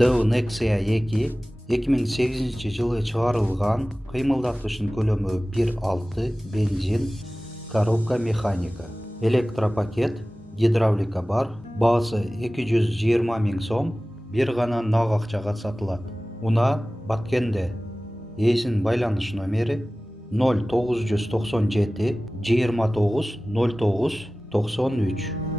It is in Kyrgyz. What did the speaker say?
Daewoo Nexia 2 2008 жылы чыгарылган, кыймылдатышын көлөмү 1.6, бензин, коробка механика, электропакет, гидравлика бар, баасы 220 000 сом, бир гана нак акчага сатылат. Уна Баткенде. Ээсинин байланыш номери 0997 29 09 93.